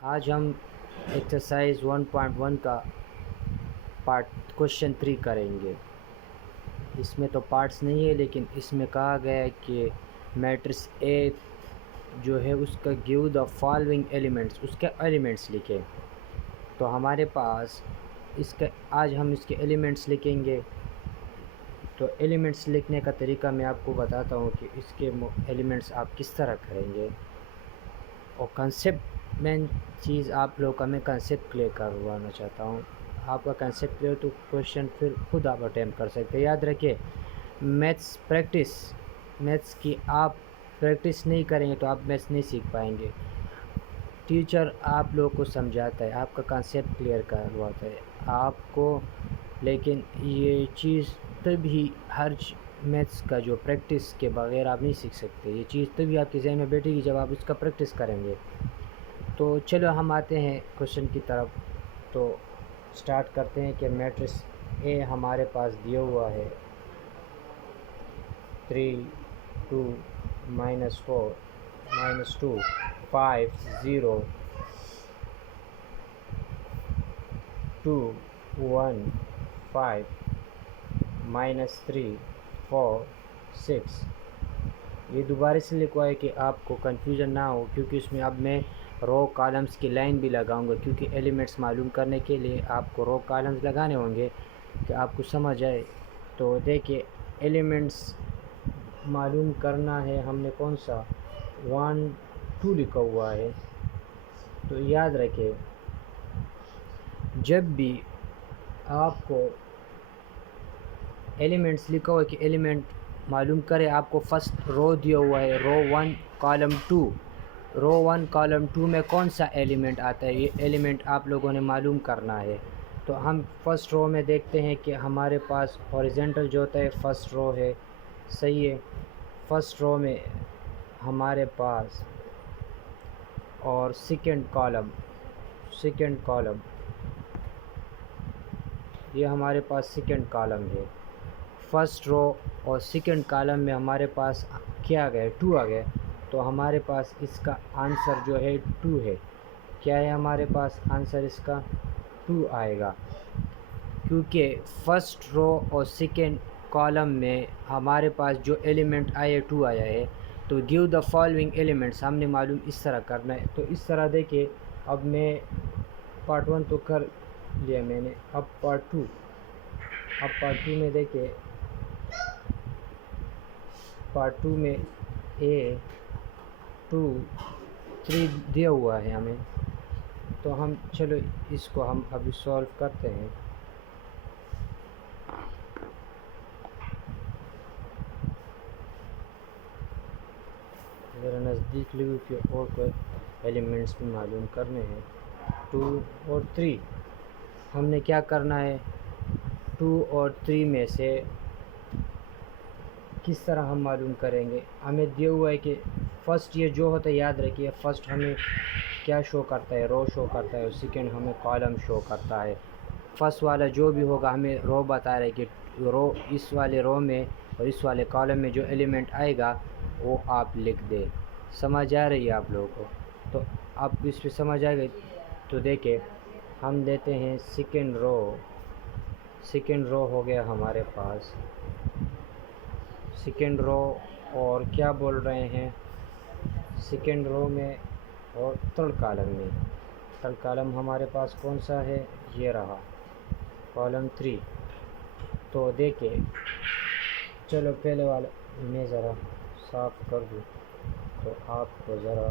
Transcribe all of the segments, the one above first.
आज हम एक्सरसाइज 1.1 का पार्ट क्वेश्चन 3 करेंगे। इसमें तो पार्ट्स नहीं है, लेकिन इसमें कहा गया है कि मैट्रिक्स ए जो है उसका गिव द फॉलोइंग एलिमेंट्स, उसके एलिमेंट्स लिखें। तो हमारे पास इसका आज हम इसके एलिमेंट्स लिखेंगे। तो एलिमेंट्स लिखने का तरीका मैं आपको बताता हूँ कि इसके एलिमेंट्स आप किस तरह करेंगे। और कंसेप्ट मेन चीज़ आप लोग का मैं कंसेप्ट क्लियर करवाना चाहता हूँ। आपका कंसेप्ट क्लियर तो क्वेश्चन फिर खुद आप अटैम्प्ट कर सकते हैं। याद रखिए, मैथ्स की आप प्रैक्टिस नहीं करेंगे तो आप मैथ्स नहीं सीख पाएंगे। टीचर आप लोगों को समझाता है, आपका कंसेप्ट क्लियर करवाता है आपको, लेकिन ये चीज़ तभी मैथ्स का जो प्रैक्टिस के बगैर आप नहीं सीख सकते। ये चीज़ तभी आपके जहन में बैठेगी जब आप उसका प्रैक्टिस करेंगे। तो चलो हम आते हैं क्वेश्चन की तरफ। तो स्टार्ट करते हैं कि मैट्रिक्स ए हमारे पास दिया हुआ है 3 2 -4 -2 5 0 2 1 5 -3 4 6। ये दोबारा से लिखवा है कि आपको कन्फ्यूज़न ना हो, क्योंकि इसमें अब मैं रो कॉलम्स की लाइन भी लगाऊंगा, क्योंकि एलिमेंट्स मालूम करने के लिए आपको रो कॉलम्स लगाने होंगे कि आपको समझ आए। तो देखिए, एलिमेंट्स मालूम करना है, हमने कौन सा 1 2 लिखा हुआ है। तो याद रखें, जब भी आपको एलिमेंट्स लिखा हुआ है कि एलिमेंट मालूम करें, आपको फर्स्ट रो दिया हुआ है रो 1 कॉलम 2। रो 1 कॉलम 2 में कौन सा एलिमेंट आता है, ये एलिमेंट आप लोगों ने मालूम करना है। तो हम फर्स्ट रो में देखते हैं कि हमारे पास हॉरिजेंटल जो होता है फर्स्ट रो है, सही है। फर्स्ट रो में हमारे पास और सेकंड कॉलम ये हमारे पास सेकंड कॉलम है। फर्स्ट रो और सेकंड कॉलम में हमारे पास क्या आ गया, 2 आ गया। तो हमारे पास इसका आंसर जो है 2 है। क्या है हमारे पास आंसर, इसका 2 आएगा, क्योंकि फर्स्ट रो और सेकंड कॉलम में हमारे पास जो एलिमेंट आए 2 आया है। तो गिव द फॉलोइंग एलिमेंट्स हमने मालूम इस तरह करना है। तो इस तरह देखिए, अब मैं पार्ट 1 तो कर लिया मैंने, अब पार्ट 2 में देखिए, पार्ट 2 में ए 2 3 दिया हुआ है हमें। तो हम चलो इसको हम अभी सॉल्व करते हैं। ज़रा नज़दीक लिखो कि और कोई एलिमेंट्स भी मालूम करने हैं। 2 और 3 हमने क्या करना है, 2 और 3 में से किस तरह हम मालूम करेंगे। हमें दिया हुआ है कि फ़र्स्ट ये जो होता है, याद रखिए, फ़र्स्ट हमें क्या शो करता है, रो शो करता है, और सेकंड हमें कॉलम शो करता है। फर्स्ट वाला जो भी होगा हमें रो बता रहा है कि रो, इस वाले रो में और इस वाले कॉलम में जो एलिमेंट आएगा वो आप लिख दें। समझ आ रही है आप लोगों को? तो आप इस पर समझ आ गई। तो देखिए, हम देते हैं सेकंड रो हो गया हमारे पास सेकंड रो। और क्या बोल रहे हैं, सेकंड रो में और थर्ड कॉलम हमारे पास कौन सा है, ये रहा कॉलम 3। तो देखिए, चलो पहले वाला मैं ज़रा साफ़ कर दूँ तो आपको ज़रा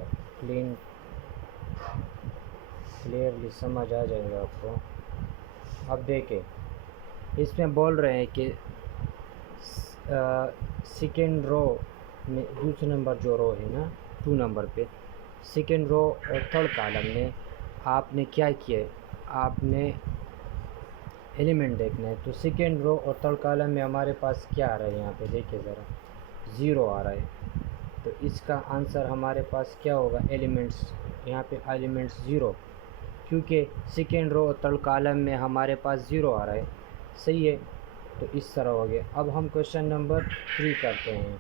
क्लियरली समझ आ जाएगा आपको। अब देखिए, इसमें बोल रहे हैं कि सेकेंड रो में दूसरे नंबर जो रो है ना, 2 नंबर पे सेकेंड रो और थर्ड कॉलम में आपने क्या किया है, आपने एलिमेंट देखना है। तो सेकेंड रो और थर्ड कॉलम में हमारे पास क्या आ रहा है, यहाँ पे देखिए ज़रा 0 आ रहा है। तो इसका आंसर हमारे पास क्या होगा, एलिमेंट्स, यहाँ पे एलिमेंट्स 0, क्योंकि सेकेंड रो और थर्ड कॉलम में हमारे पास 0 आ रहा है, सही है। तो इस तरह हो गया। अब हम क्वेश्चन नंबर 3 करते हैं।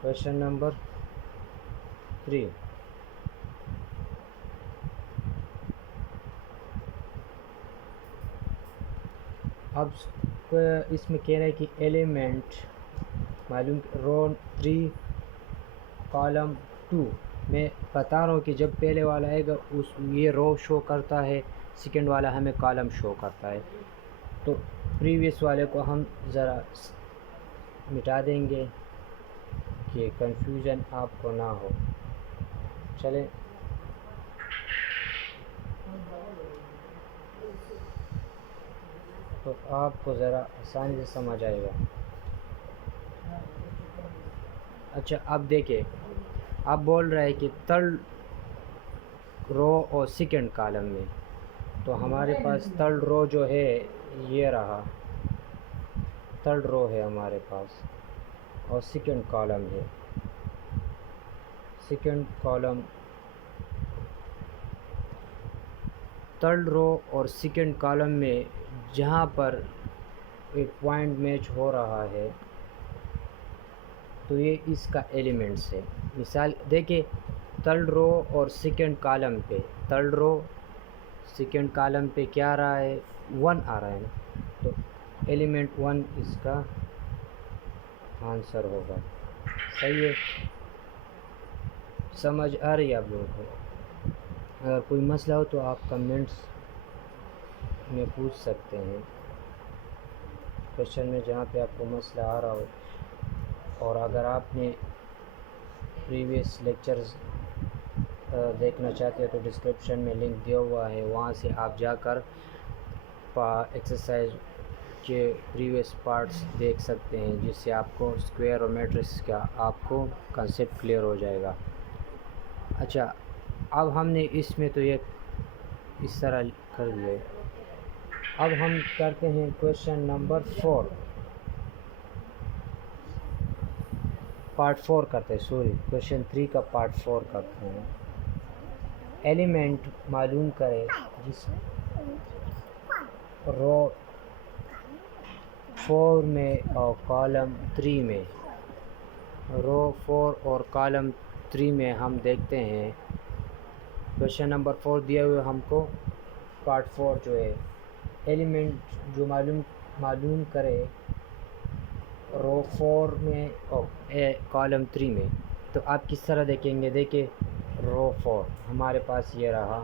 क्वेश्चन नंबर 3, अब इसमें कह रहा है कि एलिमेंट मालूम रो 3 कॉलम 2 मैं बता रहा हूँ कि जब पहले वाला आएगा उस ये रो शो करता है, सेकंड वाला हमें कॉलम शो करता है। तो प्रीवियस वाले को हम ज़रा मिटा देंगे कि कंफ्यूजन आपको ना हो। चलें, तो आपको ज़रा आसानी से समझ आएगा। अच्छा, अब देखिए, अब बोल रहा है कि थर्ड रो और सेकंड कॉलम में, तो हमारे पास थर्ड रो जो है ये रहा, थर्ड रो है हमारे पास और सेकंड कॉलम है। सेकंड कॉलम, थर्ड रो और सेकंड कॉलम में जहाँ पर एक पॉइंट मैच हो रहा है तो ये इसका एलिमेंट्स है। मिसाल देखिए, थर्ड रो और सेकंड कॉलम पे, थर्ड रो सेकंड कॉलम पे क्या आ रहा है, 1 आ रहा है ना, तो एलिमेंट 1 इसका आंसर होगा। सही है, समझ आ रही है आप लोगों को? अगर कोई मसला हो तो आप कमेंट्स में पूछ सकते हैं, क्वेश्चन में जहाँ पे आपको मसला आ रहा हो। और अगर आपने प्रीवियस लेक्चर्स देखना चाहते हो तो डिस्क्रिप्शन में लिंक दिया हुआ है, वहाँ से आप जाकर एक्सरसाइज के प्रीवियस पार्ट्स देख सकते हैं, जिससे आपको स्क्वायर और मैट्रिक्स का आपको कंसेप्ट क्लियर हो जाएगा। अच्छा, अब हमने इसमें तो ये इस तरह कर लिए। अब हम करते हैं क्वेश्चन नंबर 4, पार्ट 4 करते हैं, सॉरी क्वेश्चन 3 का पार्ट 4 करते हैं। एलिमेंट मालूम करें जिस रो 4 में और कॉलम 3 में, रो 4 और कॉलम 3 में हम देखते हैं क्वेश्चन नंबर 4 दिया हुआ हमको, पार्ट 4 जो है एलिमेंट जो मालूम करे रो 4 में और कॉलम 3 में। तो आप किस तरह देखेंगे? देखिए, रो 4 हमारे पास ये रहा,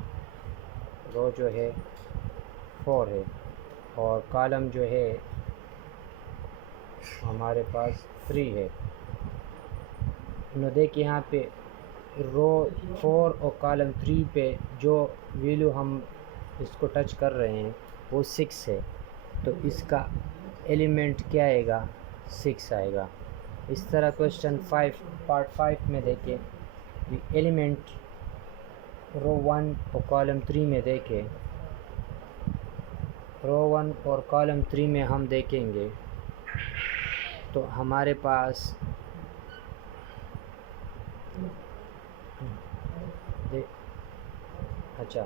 रो जो है 4 है और कॉलम जो है हमारे पास 3 है। देखिए यहाँ पे रो 4 और कॉलम 3 पे जो वैल्यू हम इसको टच कर रहे हैं वो 6 है, तो इसका एलिमेंट क्या आएगा? 6 आएगा। इस तरह क्वेश्चन 5 पार्ट 5 में देखिए, एलिमेंट रो 1 और कॉलम 3 में देखें, रो 1 और कॉलम 3 में हम देखेंगे तो हमारे पास अच्छा,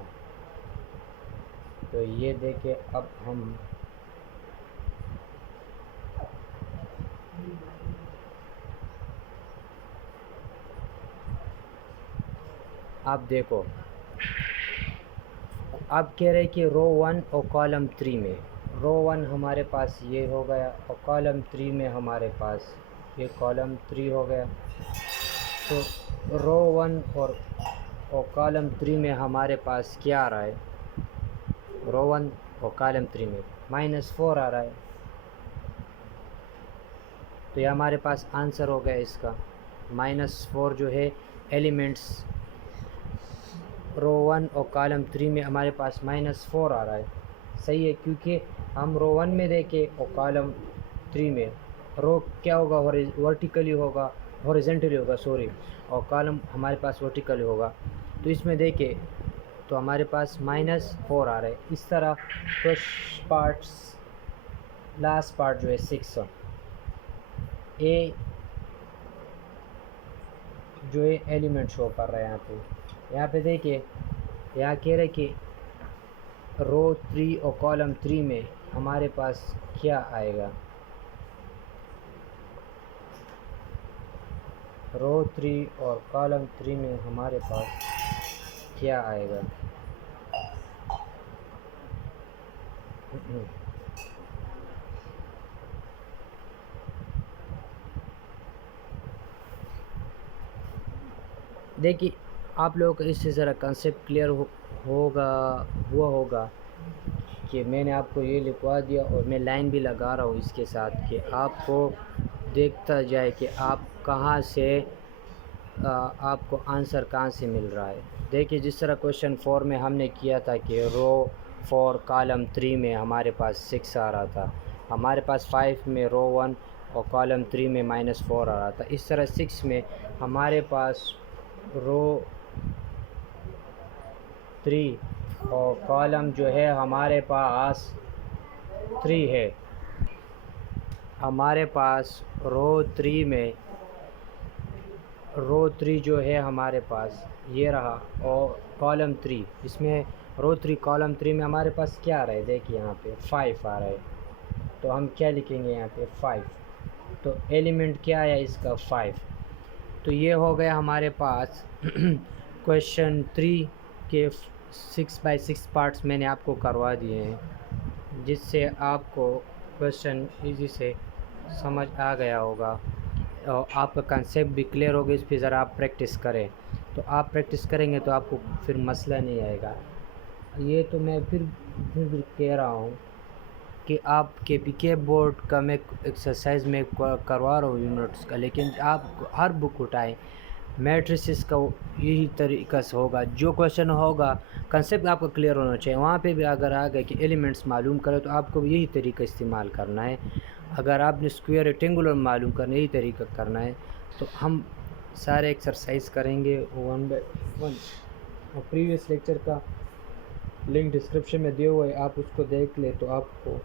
तो ये देखिए, अब हम आप देखो, अब कह रहे कि रो 1 और कॉलम 3 में, रो 1 हमारे पास ये हो गया और कॉलम 3 में हमारे पास ये कॉलम 3 हो गया। तो रो 1 और कॉलम 3 में हमारे पास क्या आ रहा है? रो 1 और कॉलम 3 में -4 आ रहा है, तो ये हमारे पास आंसर हो गया इसका। -4 जो है एलिमेंट्स रो 1 और कॉलम 3 में हमारे पास -4 आ रहा है। सही है, क्योंकि हम रो 1 में देखें और कॉलम 3 में रो क्या होगा? वर्टिकली होगा, हॉरिजेंटली होगा सॉरी, और कॉलम हमारे पास वर्टिकली होगा। तो इसमें देखें तो हमारे पास -4 आ रहा है। इस तरह कुछ पार्ट्स, लास्ट पार्ट जो है 6 ए जो है एलिमेंट शो कर रहा है। यहाँ पे देखिए, यहाँ कह रहे कि रो 3 और कॉलम 3 में हमारे पास क्या आएगा? रो 3 और कॉलम 3 में हमारे पास क्या आएगा? देखिए आप लोगों को इससे ज़रा कंसेप्ट क्लियर होगा कि मैंने आपको ये लिखवा दिया और मैं लाइन भी लगा रहा हूँ इसके साथ कि आपको देखता जाए कि आप कहाँ से आपको आंसर कहाँ से मिल रहा है। देखिए जिस तरह क्वेश्चन 4 में हमने किया था कि रो 4 कॉलम 3 में हमारे पास 6 आ रहा था, हमारे पास 5 में रो 1 और कॉलम 3 में -4 आ रहा था। इस तरह 6 में हमारे पास रो 3 और कॉलम जो है हमारे पास 3 है। हमारे पास रो 3 जो है हमारे पास ये रहा, और कॉलम 3 इसमें रो 3 कॉलम 3 में हमारे पास क्या आ रहा है, देखिए यहाँ पे 5 आ रहा है, तो हम क्या लिखेंगे यहाँ पे 5, तो एलिमेंट क्या आया इसका 5। तो ये हो गया हमारे पास क्वेश्चन 3 के 6x6 पार्ट्स मैंने आपको करवा दिए हैं, जिससे आपको क्वेश्चन इजी से समझ आ गया होगा और आपका कंसेप्ट भी क्लियर होगा। इस पर ज़रा आप प्रैक्टिस करें, तो आप प्रैक्टिस करेंगे तो आपको फिर मसला नहीं आएगा। ये तो मैं फिर भी कह रहा हूँ कि आप के बोर्ड का मैं एक्सरसाइज में करवा रहा हूँ यूनिट्स का, लेकिन आप हर बुक उठाएं, मैट्रिसेस का यही तरीका से होगा। जो क्वेश्चन होगा कंसेप्ट आपको क्लियर होना चाहिए, वहाँ पे भी अगर आ गए कि एलिमेंट्स मालूम करें तो आपको यही तरीका इस्तेमाल करना है। अगर आपने स्क्वायर रेक्टेंगुलर मालूम करना यही तरीका करना है। तो हम सारे एक्सरसाइज करेंगे 1 बाय 1, और प्रीवियस लेक्चर का लिंक डिस्क्रिप्शन में दिए हुए, आप उसको देख ले तो आपको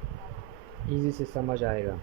इजी से समझ आएगा।